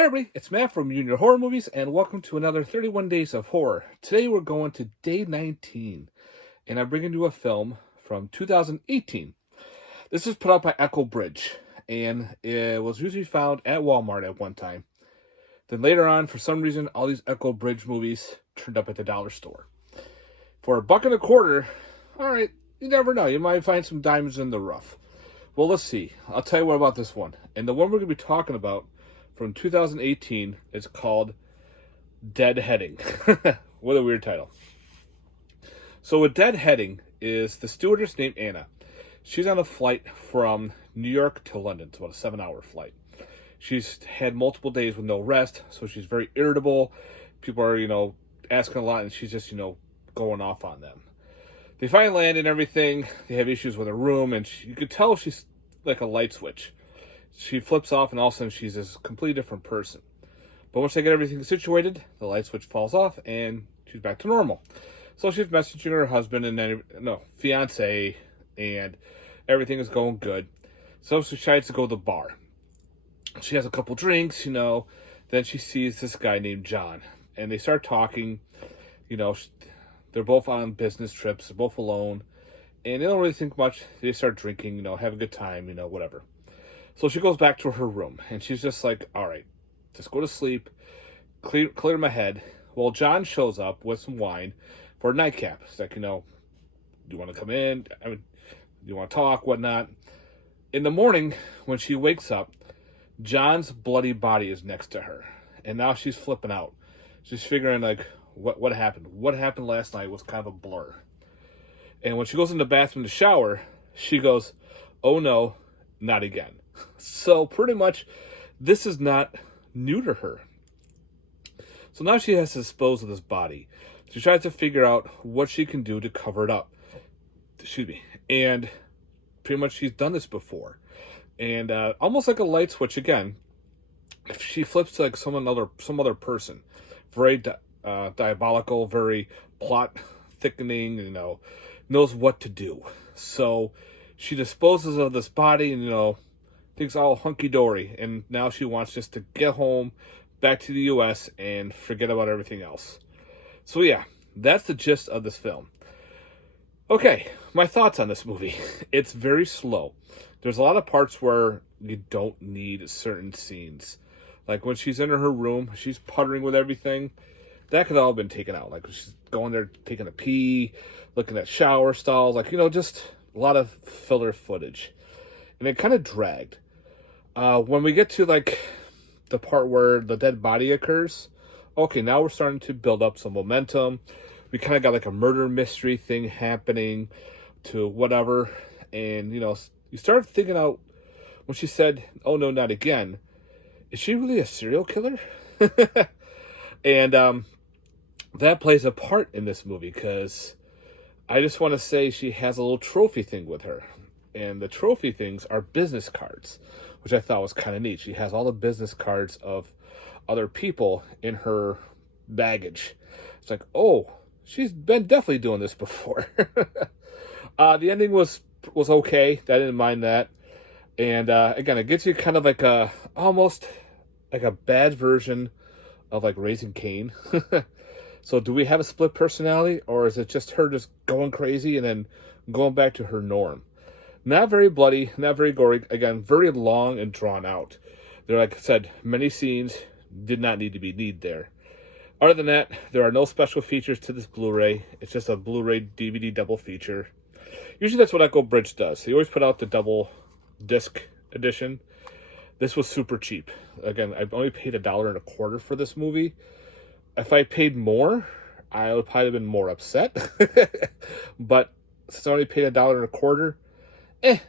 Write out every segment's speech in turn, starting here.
Hey everybody, it's Matt from Junior Horror Movies, and welcome to another 31 Days of Horror. Today we're going to day 19, and I'm bringing you a film from 2018. This is put out by Echo Bridge, and it was usually found at Walmart at one time. Then later on, for some reason, all these Echo Bridge movies turned up at the dollar store. For $1.25, alright, you never know, you might find some diamonds in the rough. Well, let's see. I'll tell you what about this one. And the one we're going to be talking about from 2018 is called Deadheading. What a weird title. So a Deadheading is the stewardess named Anna. She's on a flight from New York to London. It's about a 7-hour flight. She's had multiple days with no rest, so she's very irritable. People are, asking a lot, and she's just, going off on them. They finally land and everything. They have issues with her room, and you could tell she's like a light switch. She flips off, and all of a sudden she's this completely different person. But once they get everything situated, the light switch falls off, and she's back to normal. So she's messaging her husband and fiance, and everything is going good. So she decides to go to the bar. She has a couple drinks, Then she sees this guy named John, and they start talking. They're both on business trips. They're both alone, and they don't really think much. They start drinking, have a good time, whatever. So she goes back to her room, and she's just like, all right, just go to sleep, clear my head. Well, John shows up with some wine for a nightcap. He's like, do you want to come in? Do you want to talk, whatnot? In the morning, when she wakes up, John's bloody body is next to her, and now she's flipping out. She's figuring, like, what happened? What happened last night was kind of a blur. And when she goes in the bathroom to shower, she goes, oh no, not again. So pretty much, this is not new to her. So now she has to dispose of this body. She tries to figure out what she can do to cover it up. And pretty much she's done this before. And almost like a light switch again, she flips to like some other person. Very diabolical, very plot thickening, knows what to do. So she disposes of this body and, things all hunky-dory, and now she wants just to get home, back to the U.S., and forget about everything else. So yeah, that's the gist of this film. Okay, my thoughts on this movie. It's very slow. There's a lot of parts where you don't need certain scenes. Like when she's in her room, she's puttering with everything. That could all have been taken out. Like she's going there, taking a pee, looking at shower stalls. Like, just a lot of filler footage. And it kind of dragged. When we get to, like, the part where the dead body occurs, okay, now we're starting to build up some momentum. We kind of got, like, a murder mystery thing happening to whatever. And, you start thinking out, when she said, oh, no, not again, is she really a serial killer? And that plays a part in this movie, because I just want to say she has a little trophy thing with her. And the trophy things are business cards, which I thought was kind of neat. She has all the business cards of other people in her baggage. It's like, oh, she's been definitely doing this before. The ending was okay. I didn't mind that. And again, it gets you kind of like almost like a bad version of like Raising Cain. So do we have a split personality, or is it just her just going crazy and then going back to her norm? Not very bloody, not very gory. Again, very long and drawn out. There, like I said, many scenes did not need to be there. Other than that, there are no special features to this Blu-ray. It's just a Blu-ray DVD double feature. Usually that's what Echo Bridge does. They always put out the double disc edition. This was super cheap. Again, I've only paid $1.25 for this movie. If I paid more, I would probably have been more upset. But since I only paid $1.25,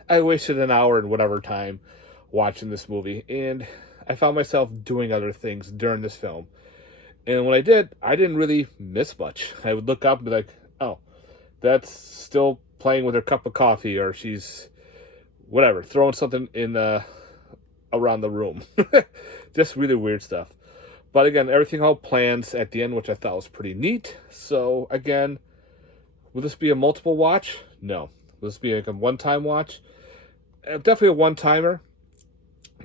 I wasted an hour and whatever time watching this movie, and I found myself doing other things during this film. And when I did, I didn't really miss much. I would look up and be like, oh, that's still playing with her cup of coffee, or she's, whatever, throwing something in around the room. Just really weird stuff. But again, everything all plans at the end, which I thought was pretty neat. So again, will this be a multiple watch? No. Will this be like a one-time watch? Definitely a one-timer.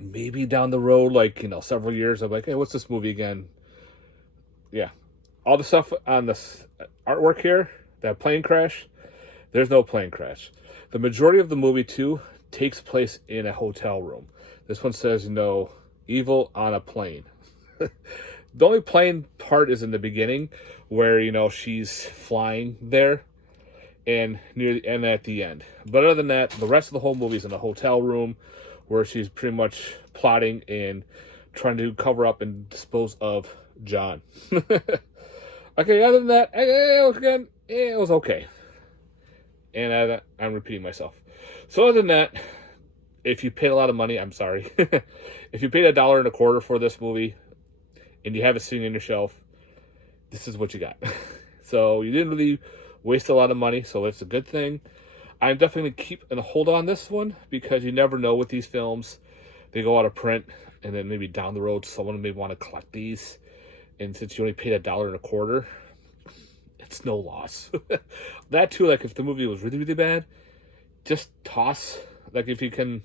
maybe down the road, like, several years, I'm like, hey, what's this movie again? Yeah. All the stuff on this artwork here, that plane crash, there's no plane crash. The majority of the movie, too, takes place in a hotel room. This one says, evil on a plane. The only plane part is in the beginning where, she's flying there and at the end. But other than that, the rest of the whole movie is in a hotel room where she's pretty much plotting and trying to cover up and dispose of John. Okay, other than that, it was okay. And I'm repeating myself. So other than that, if you paid a lot of money, I'm sorry. If you paid $1.25 for this movie and you have it sitting on your shelf, this is what you got. So you didn't really waste a lot of money, so it's a good thing. I'm definitely going to keep a hold on this one because you never know with these films. They go out of print, and then maybe down the road someone may want to collect these. And since you only paid $1.25, it's no loss. That too, like if the movie was really, really bad, just toss. Like if you can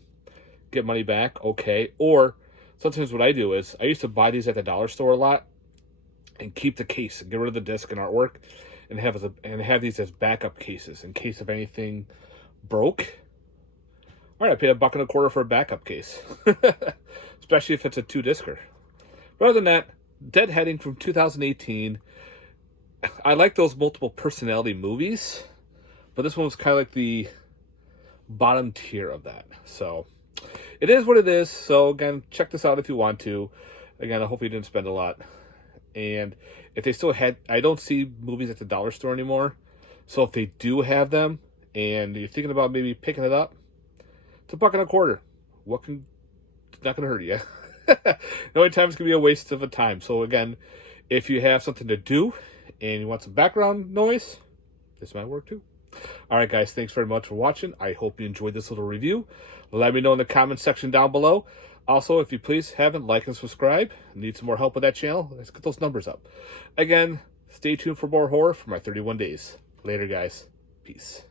get money back, okay. Or sometimes what I do is I used to buy these at the dollar store a lot and keep the case and get rid of the disc and artwork and have these as backup cases in case of anything broke. All right, I paid $1.25 for a backup case, especially if it's a 2-discer. But other than that, Deadheading from 2018. I like those multiple personality movies, but this one was kind of like the bottom tier of that. So it is what it is. So again, check this out if you want to. Again, I hope you didn't spend a lot. And if they still had, I don't see movies at the dollar store anymore. So if they do have them and you're thinking about maybe picking it up, it's $1.25. It's not going to hurt you. The only time it's going to be a waste of a time. So again, if you have something to do and you want some background noise, this might work too. All right, guys, thanks very much for watching. I hope you enjoyed this little review. Let me know in the comments section down below. Also, if you please haven't, like and subscribe. Need some more help with that channel? Let's get those numbers up. Again, stay tuned for more horror for my 31 days. Later, guys. Peace.